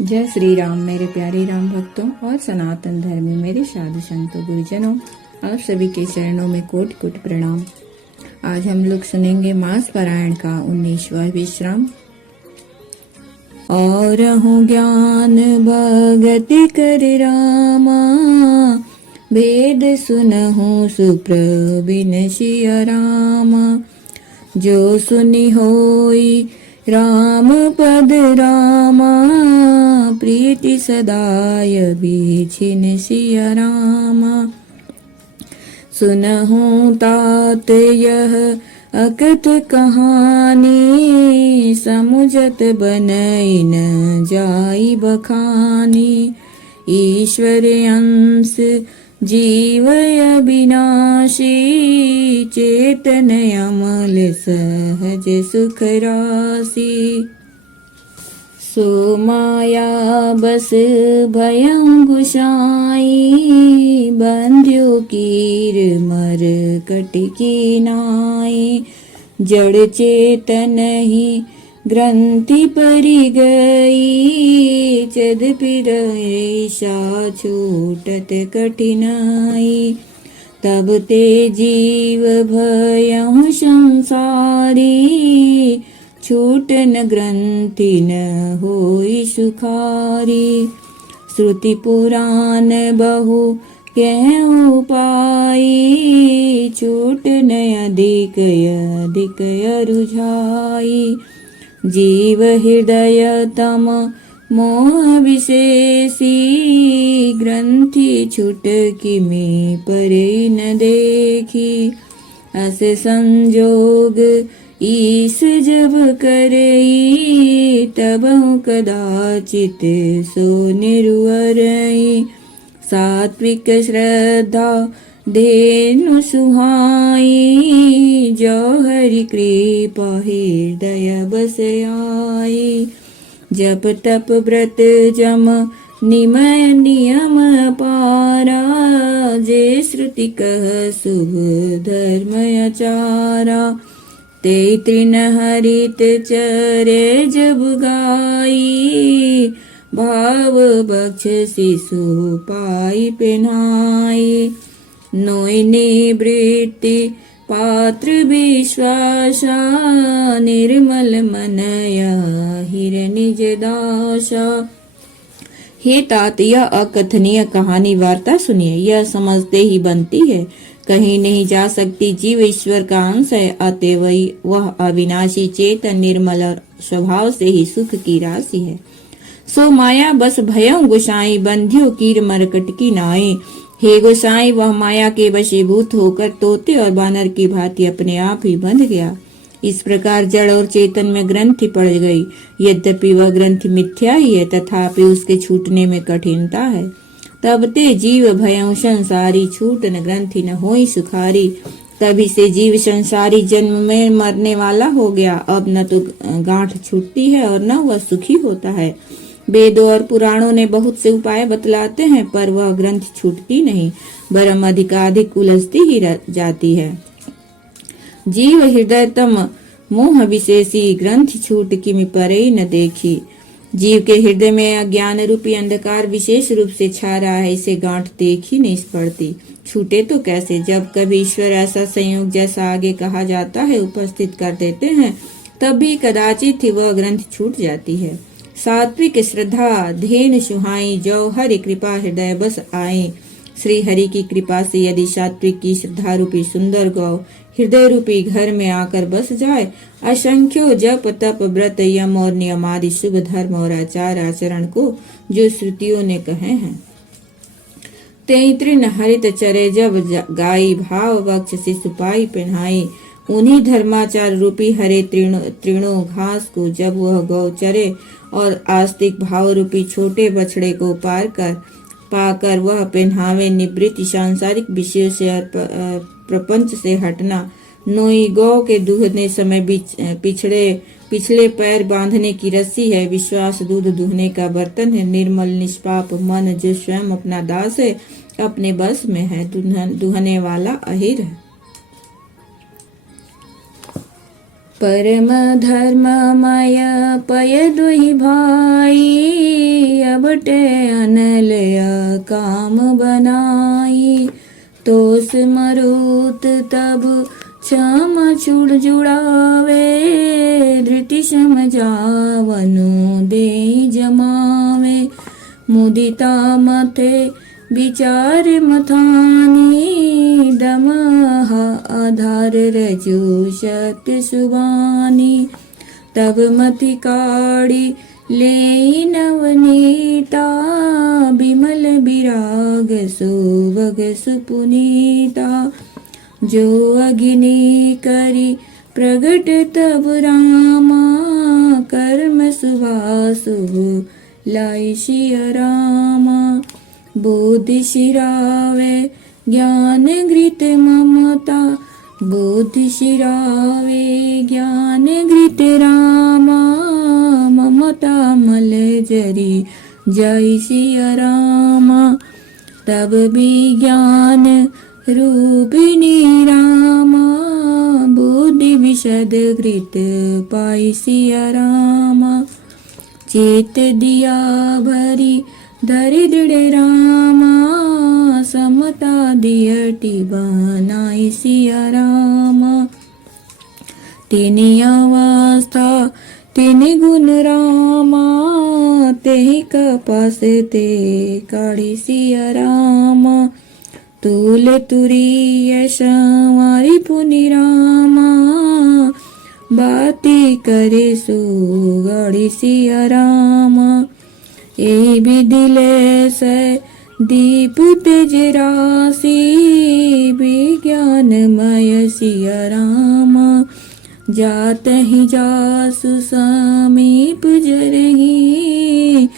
जय श्री राम मेरे प्यारे राम भक्तों और सनातन धर्मी मेरे साधु संतों गुरुजनों, आप सभी के चरणों में कोटि कोटि प्रणाम। आज हम लोग सुनेंगे मास पारायण का 19वां विश्राम। और हूँ ज्ञान भगति कर रामा, वेद सुनहु सुप्रवीण सिया रामा। जो सुनि होई राम पद रामा, प्रीति सदाय बीछिन सिया रामा। सुनहु तात यह अकथ कहानी, समुझत बनई न जाई बखानी। ईश्वर अंश जीव अविनाशी, चेतन अमल सहज सुख राशि। सो माया बस भयं गुसाई, बंध्यो कीर मर कटकी नाई। जड़ चेतन ही ग्रंथि परि गई, यद्यपि ऐसा छूटत कठिनाई। तब ते जीव भयं संसारी, छूटन ग्रंथि न होई सुखारी। श्रुति पुराण बहु कहूँ पाई, छूटन अधिक अधिक रुझाई। जीव हृदय तम मोह विशेषी, ग्रंथि छुट किमि परे न देखी। अस संजोग ईश जब करई, तब कदाचित सो निरुअरई। सात्विक श्रद्धा धेनु सुहाई, जो हरि कृपा हृदय बस आई। जप तप व्रत जम निमय नियम पारा, जे श्रुति कह शुभ धर्म आचारा। ते तृण हरित चरे जब गाई, भाव बक्ष शिशु पाई पिन्हाई। नोई निवृत्ति पात्र विश्वासा, निर्मल मनया हिर निज दासा। हे तात, यह अकथनीय कहानी वार्ता सुनिए, यह समझते ही बनती है, कहीं नहीं जा सकती। जीव ईश्वर का अंश है, अतएव वह अविनाशी चेतन निर्मल और स्वभाव से ही सुख की राशि है। सो माया बस भयं गोसाई, बंध्यो कीर मरकटकी नाई। हे गोसाई, वह माया के वशीभूत होकर तोते और बानर की भांति अपने आप ही बंध गया। इस प्रकार जड़ और चेतन में ग्रंथि पड़ गई। यद्यपि वह ग्रंथि मिथ्या ही है, तथापि उसके छूटने में कठिनता है। तब ते जीव भयं संसारी, छूटन ग्रंथि न होई सुखारी। तभी से जीव संसारी जन्म में मरने वाला हो गया। अब न तो गांठ छूटती है और न वह सुखी होता है। वेदों और पुराणों ने बहुत से उपाय बतलाते हैं, पर वह ग्रंथि छूटती नहीं, बरम अधिकाधिक उलझती ही जाती है। जीव हृदय तम मोह विशेषी, ग्रंथि छूट किमि परे न देखी। जीव के हृदय में अज्ञान रूपी अंधकार विशेष रूप से छा रहा है, इसे गांठ देख ही नहीं पड़ती। छूटे तो कैसे, जब कभी ईश्वर ऐसा संयोग जैसा आगे कहा जाता है उपस्थित कर देते हैं, तब भी कदाचित ही वह ग्रंथि छूट जाती है। सात्विक श्रद्धा धेनु सुहाई, जो हरि कृपा हृदय बस आई। श्री हरि की कृपा से यदि सात्विक की श्रद्धा रूपी सुंदर गौ हृदय रूपी घर में आकर बस जाए, असंख्यो जप तप व्रत यम और नियम आदि शुभ धर्म और आचार आचरण को जो श्रुतियों ने कहे हैं। तेई तृण हरित चरे जब गाई, भाव वक्ष से सुपाई पहनाई। उन्हीं धर्माचार रूपी हरे तृणों घास को जब वह गौ चरे और आस्तिक भाव रूपी छोटे बछड़े को पाकर वह पहनावे। निवृत्ति सांसारिक विषयों से और प्रपंच से हटना। नोई गौ के दूहने समय पिछले पैर बांधने की रस्सी है। विश्वास दूध दूहने का बर्तन है। निर्मल निष्पाप मन जो स्वयं अपना दास है, अपने बस में है, दुहने वाला अहिर है। परम धर्ममय पय दुहि भाई, अबटे अनलय काम बनाई। तोस मरुत तब क्षम छुड़ जुड़ावे, धृति समझावनु दे जमावे। मुदिता मथे विचार मथानी, दम आधार रजु सत्य सुबानी। तब मति काढ़ी ले नवनीता, बिमल विराग सुभग सुपुनीता। जो अग्नि करी प्रगट तब रामा, कर्म शुभाशुभ लाई सिया रामा। बुद्धि शिरावे ज्ञान घृत ममता, बुद्धि शिरावे ज्ञान घृत रामा। ममता मल जरी जय सिया रामा। तब विज्ञान रूपिणी रामा, बुद्धि विशद घृत पाई सिया रामा। चेत दिया भरी धरि दृढ़ रामा, समता दियटी बनाई सिया रामा। तिनि अवस्था तिनि गुण रामा, तेहि कपास ते काढ़ी सिया रामा। तूल तुरीय संवारी पुनि रामा, बाती करे सुगढ़ी सिया रामा। एहि विधि ले से दीप तेज राशि, विज्ञानमय सिया रामा। जात ही जासु समीप जरही,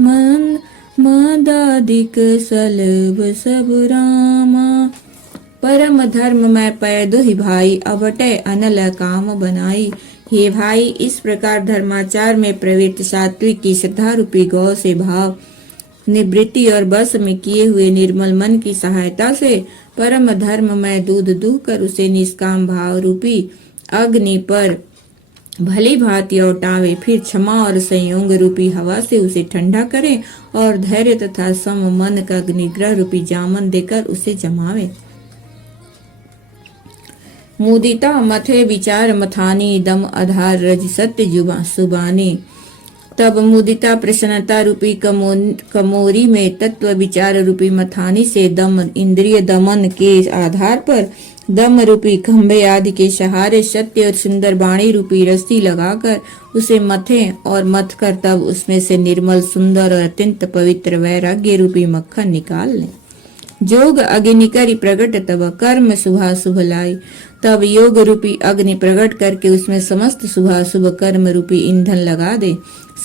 मन मदादिक सलभ सब रामा। परम धर्म में पय दुहि भाई, अबटे अनल काम बनाई। हे भाई, इस प्रकार धर्माचार में प्रवृत्त सात्विक की श्रद्धा रूपी गौ से भाव निवृत्ति और बस में किए हुए निर्मल मन की सहायता से परम धर्म में दूध दूह कर उसे निष्काम भाव रूपी अग्नि पर भली भांति औटावे, फिर क्षमा और संयोग रूपी हवा से उसे ठंडा करे और धैर्य तथा सम मन का अग्निग्रह रूपी जामन देकर उसे जमावे। मुदिता मथे विचार मथानी, दम आधार रज सत्य जुबा सुबानी। तब मुदिता प्रसन्नता रूपी कमोरी में तत्व विचार रूपी मथानी से दम इंद्रिय दमन के आधार पर दम रूपी खंभे आदि के सहारे सत्य और सुंदर वाणी रूपी रस्सी लगाकर उसे मथे और मथ कर तब उसमें से निर्मल सुंदर और अत्यंत पवित्र वैराग्य रूपी मक्खन निकाल लें। जोग अग्नि करी प्रगट तब कर्म शुभाशुभ लाई। तब योग रूपी अग्नि प्रकट करके उसमें समस्त शुभाशुभ कर्म रूपी ईंधन लगा दे,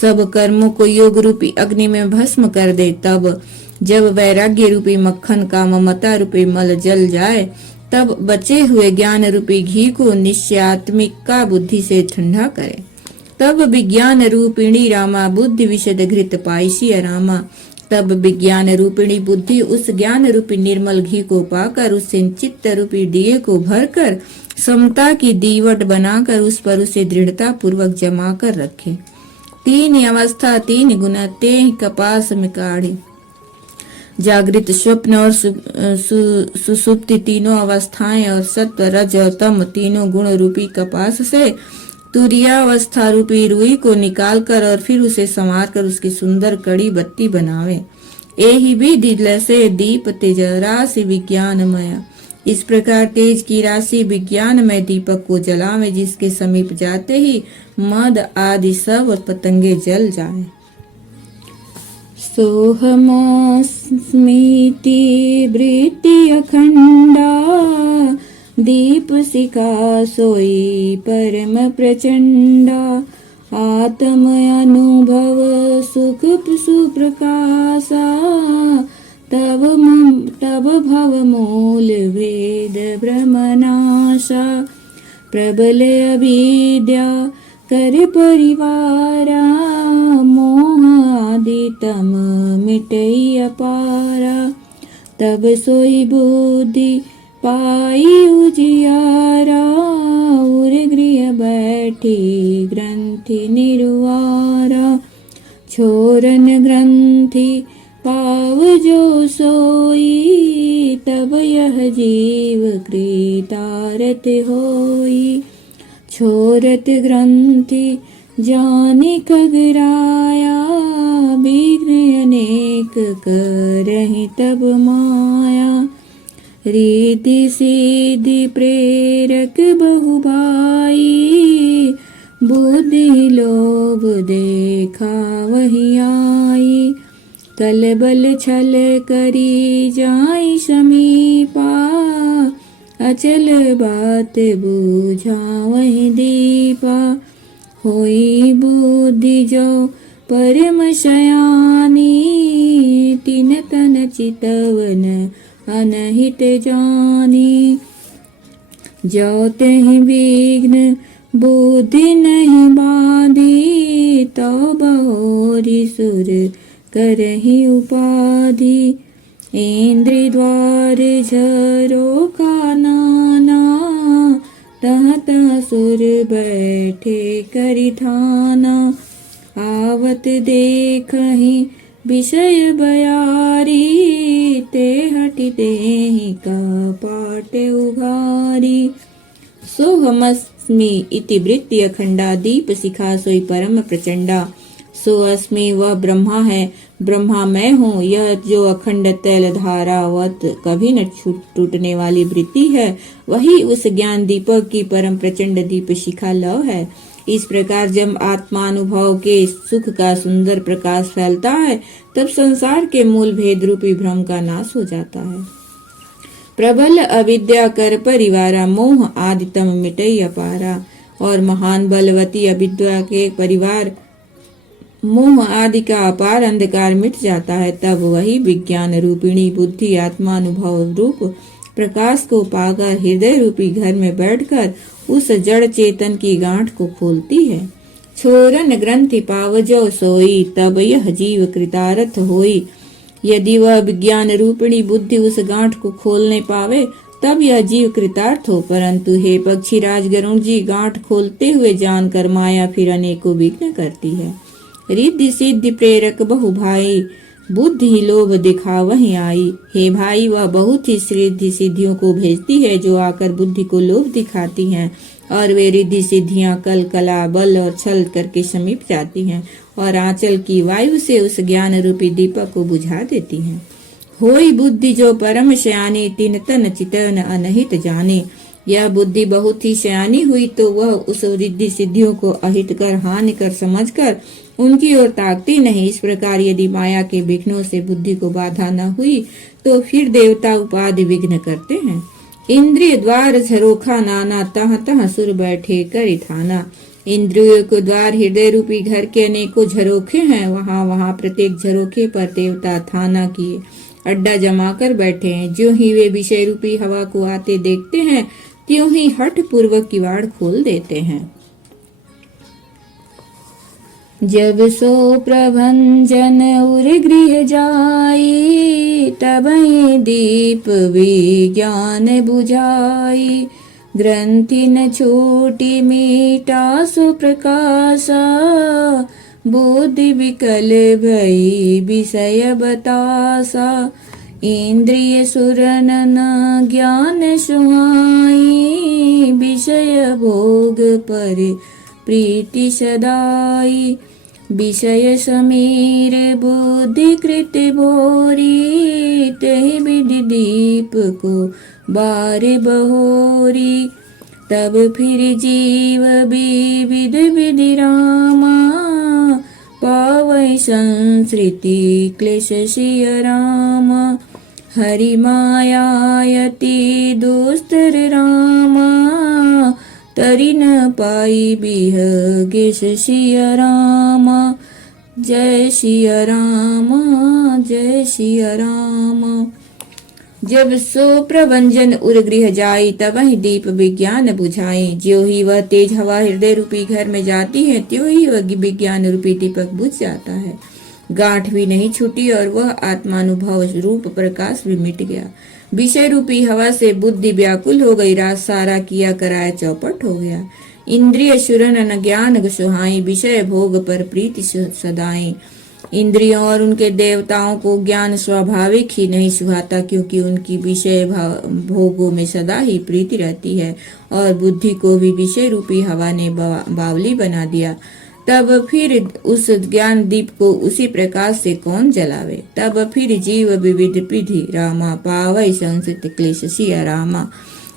सब कर्मों को योग रूपी अग्नि में भस्म कर दे। तब जब वैराग्य रूपी मक्खन का ममता रूपी मल जल जाए, तब बचे हुए ज्ञान रूपी घी को निश्चयात्मिका बुद्धि से ठंडा करे। तब विज्ञान रूपिणी रामा बुद्धि विशद घृत पाइसी रामा। तब विज्ञान रूपिणी बुद्धि उस ज्ञान रूपी निर्मल घी को पाकर उससे चित्त रूपी दिए को भरकर समता की दीवट बनाकर उस पर उसे दृढ़ता पूर्वक जमा कर रखे। तीन अवस्था तीन गुना ते कपास में काढ़े। जागृत स्वप्न और सुसुप्ति तीनों अवस्थाएं और सत्व रज और तम तीनों गुण रूपी कपास से तुरीयावस्था रूपी रुई को निकालकर और फिर उसे संवार कर उसकी सुंदर कड़ी बत्ती बनावे। एहि विधि से दीप तेज राशि विज्ञानमय। इस प्रकार तेज की राशि विज्ञानमय दीपक को जलावे, जिसके समीप जाते ही मद आदि सब पतंगे जल जाए। सोहम स्मृति वृत्ति अखंडा, दीप शिखा सोई परम प्रचंडा। आत्म अनुभव सुख सुप्रकाशा, तब भव मूल भेद ब्रह्मनाशा। प्रबल अविद्या कर परिवारा, मोहादि तम मिटई अपारा। तब सोई बुद्धि पाई उजियारा, उर गृह बैठ बैठी ग्रंथि निर्वारा। छोरन ग्रंथि पाव जो सोई, तब यह जीव कृतार्थ होई। छोरत ग्रंथि जानि खगराया, विघ्न अनेक करहि तब माया। रिद्धि सिद्धि प्रेरक बहु भाई, बुद्धि लोभ देखा वही आई। कलबल छल करी जाई समीपा, अचल बात बूझा वही दीपा। होई बुद्धि जो परम शयानी, तिन तन चितवन अनहित जानी। जो तेहि विघ्न बुद्धि नहीं बाधी, तो बहोरी सुर करहि उपाधि। इंद्रिय द्वार झरोखा नाना, तह तह सुर बैठे करि ठाना। आवत देखहि विषय बयारी, ते हटि देहि कपाट उघारी। सोहमस्मि इति वृत्ति अखंडा, दीप शिखा सोई परम प्रचंडा। सो अस्मि वह ब्रह्मा है, ब्रह्मा मैं हूँ। यह जो अखंड तैल धारावत कभी न टूटने वाली वृत्ति है, वही उस ज्ञान दीपक की परम प्रचंड दीप शिखा लौ है। इस प्रकार जब आत्मानुभव के सुख का सुंदर प्रकाश फैलता है, तब संसार के मूल भेद रूपी भ्रम का नाश हो जाता है। प्रबल अविद्या कर परिवारा, मोह आदितम मिटई अपारा। और महान बलवती अविद्या के परिवार मोह आदि का अपार अंधकार मिट जाता है। तब वही विज्ञान रूपिणी बुद्धि आत्मानुभव रूप प्रकाश को पाकर हृदय रूपी घर में बैठकर उस जड़ चेतन की गांठ को खोलती है। छोरन ग्रंथि पावजो सोई, तब यह जीव कृतार्थ होई। यदि वह विज्ञान रूपिणी बुद्धि उस गांठ को खोलने पावे, तब यह जीव कृतार्थ हो। परंतु हे पक्षीराज गरुण जी, गांठ खोलते हुए जानकर माया फिर अनेकों विघ्न करती है। रिद्धि सिद्धि प्रेरक बहु भाई, बुद्धि लोभ दिखा वही आई। हे भाई, वह बहुत ही रिद्धि सिद्धियों को भेजती है, जो आकर बुद्धि को लोभ दिखाती हैं। और वे रिद्धि सिद्धियां कल कला बल और छल करके समीप जाती हैं, और आंचल की वायु से उस ज्ञान रूपी दीपक को बुझा देती हैं। होई बुद्धि जो परम शयानी, तिन तन चितवन अनहित जाने। यह बुद्धि बहुत ही शयानी हुई तो वह उस रिद्धि सिद्धियों को अहित कर हानि कर समझकर उनकी ओर ताकती नहीं। इस प्रकार यदि माया के विघ्नों से बुद्धि को बाधा न हुई, तो फिर देवता उपाधि विघ्न करते हैं। इंद्रिय द्वार झरोखा नाना, तह तह सुर बैठे करि ठाना। इंद्रियों के द्वार हृदय रूपी घर के अनेकों झरोखे हैं। वहाँ वहाँ प्रत्येक झरोखे पर देवता थाना किए अड्डा जमा कर बैठे हैं। जो ही वे विषय रूपी हवा को आते देखते हैं, त्यों ही हठ पूर्वक किवाड़ खोल देते हैं। जब सो प्रभंजन उर गृह जाई, तबहि दीप विज्ञान बुझाई। ग्रंथि न छूटी मीटा सो प्रकाशा, बुद्धि विकल भई विषय बतासा। इंद्रिय सुरन न ज्ञान सुहाई, विषय भोग पर प्रीति सदाई। विषय समीर बुद्धि कृत भोरी, तेहि विधि दीप को बार बहोरी। तब फिर जीव विविध विधि रामा, पावै संसृति क्लेश सिय रामा। हरि मायायति दुस्तर रामा, तरि न पाई बिह गेश सिय रामा। जय सिय रामा, जय सिय रामा। जब सो प्रभंजन उर गृह जाई, तब ही दीप विज्ञान बुझाई। ज्यों ही वह तेज हवा हृदय रूपी घर में जाती है, त्यों ही वह विज्ञान रूपी दीपक बुझ जाता है। गांठ भी नहीं छूटी और वह आत्मानुभव रूप प्रकाश भी मिट गया। विषय रूपी हवा से बुद्धि व्याकुल हो गई, रात सारा किया कराया चौपट हो गया। इंद्रिय शुरन न ज्ञान सुहाई, विषय भोग पर प्रीति सदाई। इंद्रियों और उनके देवताओं को ज्ञान स्वाभाविक ही नहीं सुहाता, क्योंकि उनकी विषय भोगों में सदा ही प्रीति रहती है, और बुद्धि को भी विषय रूपी हवा ने बावली बना दिया। तब फिर उस ज्ञान दीप को उसी प्रकाश से कौन जलावे। तब फिर जीव विविध विधि रामा, पावै संसित क्लेश सिया रामा।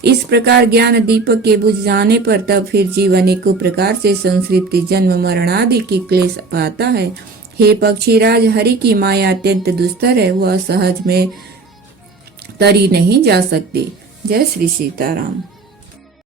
इस प्रकार ज्ञान दीपक के बुझ जाने पर तब फिर जीव अनेकों प्रकार से संसृप्ति जन्म मरण आदि की क्लेश पाता है। हे पक्षीराज, हरि की माया अत्यंत दुस्तर है, वह सहज में तरी नहीं जा सकती। जय श्री सीताराम।